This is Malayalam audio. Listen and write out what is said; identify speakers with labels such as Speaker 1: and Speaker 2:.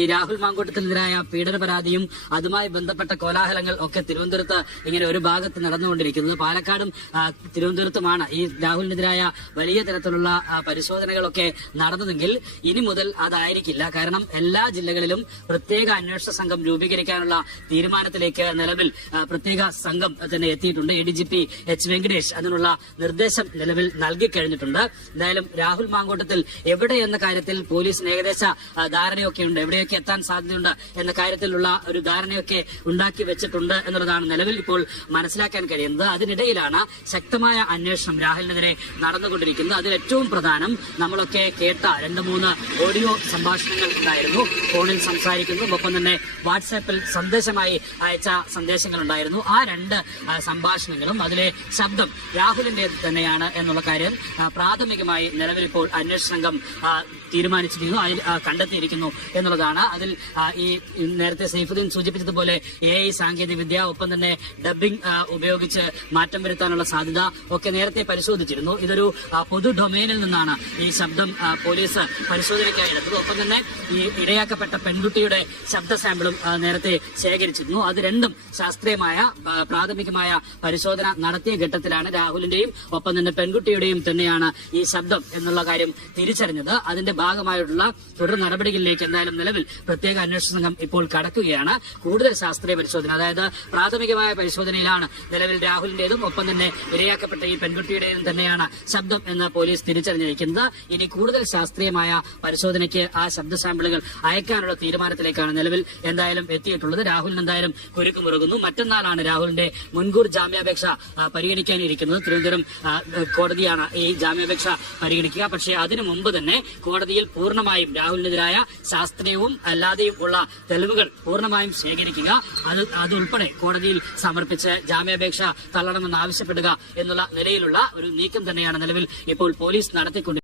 Speaker 1: ഈ രാഹുൽ മാങ്കൂട്ടത്തിനെതിരായ പീഡന പരാതിയും അതുമായി ബന്ധപ്പെട്ട കോലാഹലങ്ങൾ ഒക്കെ തിരുവനന്തപുരത്ത് ഇങ്ങനെ ഒരു ഭാഗത്ത് നടന്നുകൊണ്ടിരിക്കുന്നത്. പാലക്കാടും തിരുവനന്തപുരത്തുമാണ് ഈ രാഹുലിനെതിരായ വലിയ തരത്തിലുള്ള പരിശോധനകളൊക്കെ നടന്നതെങ്കിൽ ഇനി മുതൽ അതായിരിക്കില്ല. കാരണം എല്ലാ ജില്ലകളിലും പ്രത്യേക അന്വേഷണ സംഘം രൂപീകരിക്കാനുള്ള തീരുമാനത്തിലേക്ക് നിലവിൽ പ്രത്യേക സംഘം തന്നെ എത്തിയിട്ടുണ്ട്. A D G P H Venkatesh അതിനുള്ള നിർദ്ദേശം നിലവിൽ നൽകിക്കഴിഞ്ഞിട്ടുണ്ട് എന്തായാലും രാഹുൽ മാങ്കോട്ടത്തിൽ എവിടെ എന്ന കാര്യത്തിൽ പോലീസിന് ഏകദേശ ധാരണയൊക്കെ ഉണ്ട് എവിടെയൊക്കെ എത്താൻ സാധ്യതയുണ്ട് എന്ന കാര്യത്തിലുള്ള ഒരു ധാരണയൊക്കെ ഉണ്ടാക്കി വെച്ചിട്ടുണ്ട് എന്നുള്ളതാണ് നിലവിൽ ഇപ്പോൾ മനസ്സിലാക്കാൻ കഴിയുന്നത്. അതിനിടയിലാണ് ശക്തമായ അന്വേഷണം രാഹുലിനെതിരെ നടന്നുകൊണ്ടിരിക്കുന്നത്. അതിൽ ഏറ്റവും പ്രധാനം നമ്മളൊക്കെ കേട്ട രണ്ട് മൂന്ന് ഓഡിയോ സംഭാഷണങ്ങൾ ഉണ്ടായിരുന്നു. ഫോണിൽ സംസാരിക്കുന്നു. ഒപ്പം തന്നെ വാട്സാപ്പിൽ സന്ദേശമായി അയച്ച സന്ദേശങ്ങൾ ഉണ്ടായിരുന്നു ആ രണ്ട് സംഭാഷണങ്ങളും അതിലെ ശബ്ദം രാഹുലിന്റെ തന്നെയാണ് എന്നുള്ള കാര്യം പ്രാഥമികമായി നിലവിൽ ഇപ്പോൾ അന്വേഷണ സംഘം തീരുമാനിച്ചിരിക്കുന്നു. അതിൽ കണ്ടെത്തിയിരിക്കുന്നു എന്നുള്ളതാണ് അതിൽ ഈ നേരത്തെ സൈഫുദ്ദീൻ സൂചിപ്പിച്ചതുപോലെ എ ഐ സാങ്കേതിക വിദ്യ ഒപ്പം തന്നെ ഡബ്ബിംഗ് ഉപയോഗിച്ച് മാറ്റം വരുത്താനുള്ള സാധ്യത ഒക്കെ നേരത്തെ പരിശോധിച്ചിരുന്നു. ഇതൊരു പൊതു ഡൊമൈനിൽ നിന്നാണ് ഈ ശബ്ദം പോലീസ് പരിശോധനയ്ക്കായി എടുത്തത്. ഒപ്പം തന്നെ ഈ ഇടയാക്കപ്പെട്ട പെൺകുട്ടിയുടെ ശബ്ദ സാമ്പിളും നേരത്തെ ശേഖരിച്ചിരുന്നു. അത് രണ്ടും ശാസ്ത്രീയമായ പ്രാഥമികമായ പരിശോധന നടത്തിയ ഘട്ടത്തിലാണ് രാഹുലിന്റെയും ഒപ്പം തന്നെ പെൺകുട്ടിയുടെയും തന്നെയാണ് ഈ ശബ്ദം എന്നുള്ള കാര്യം തിരിച്ചറിഞ്ഞത്. അതിന്റെ ഭാഗമായിട്ടുള്ള തുടർ നടപടികളിലേക്ക് എന്തായാലും നിലവിൽ പ്രത്യേക അന്വേഷണ സംഘം ഇപ്പോൾ കടക്കുകയാണ്. കൂടുതൽ ശാസ്ത്രീയ പരിശോധന അതായത് പ്രാഥമികമായ പരിശോധനയിലാണ് നിലവിൽ രാഹുലിന്റേതും ഒപ്പം തന്നെ ഇരയാക്കപ്പെട്ട ഈ പെൺകുട്ടിയുടേതും തന്നെയാണ് ശബ്ദം എന്ന് പോലീസ് തിരിച്ചറിഞ്ഞിരിക്കുന്നത്. ഇനി കൂടുതൽ ശാസ്ത്രീയമായ പരിശോധനയ്ക്ക് ആ ശബ്ദ സാമ്പിളുകൾ അയക്കാനുള്ള തീരുമാനത്തിലേക്കാണ് നിലവിൽ എന്തായാലും എത്തിയിട്ടുള്ളത്. രാഹുലിന് എന്തായാലും കുരുക്ക് മുറുകുന്നു മറ്റന്നാളാണ് രാഹുലിന്റെ മുൻകൂർ ജാമ്യാപേക്ഷ പരിഗണിക്കാനിരിക്കുന്നത്. തിരുവനന്തപുരം കോടതിയാണ് ഈ ജാമ്യാപേക്ഷ പരിഗണിക്കുക. പക്ഷേ അതിനു മുമ്പ് തന്നെ കോടതിയിൽ പൂർണമായും രാഹുലിനെതിരായ ശാസ്ത്രീയവും അല്ലാതെയും ഉള്ള തെളിവുകൾ പൂർണമായും ശേഖരിക്കുക. അത് അതുൾപ്പെടെ കോടതിയിൽ സമർപ്പിച്ച് ജാമ്യാപേക്ഷ തള്ളണമെന്ന് ആവശ്യപ്പെടുക എന്നുള്ള നിലയിലുള്ള ഒരു നീക്കം തന്നെയാണ് നിലവിൽ ഇപ്പോൾ പോലീസ് നടത്തിക്കൊണ്ടിരിക്കുന്നത്.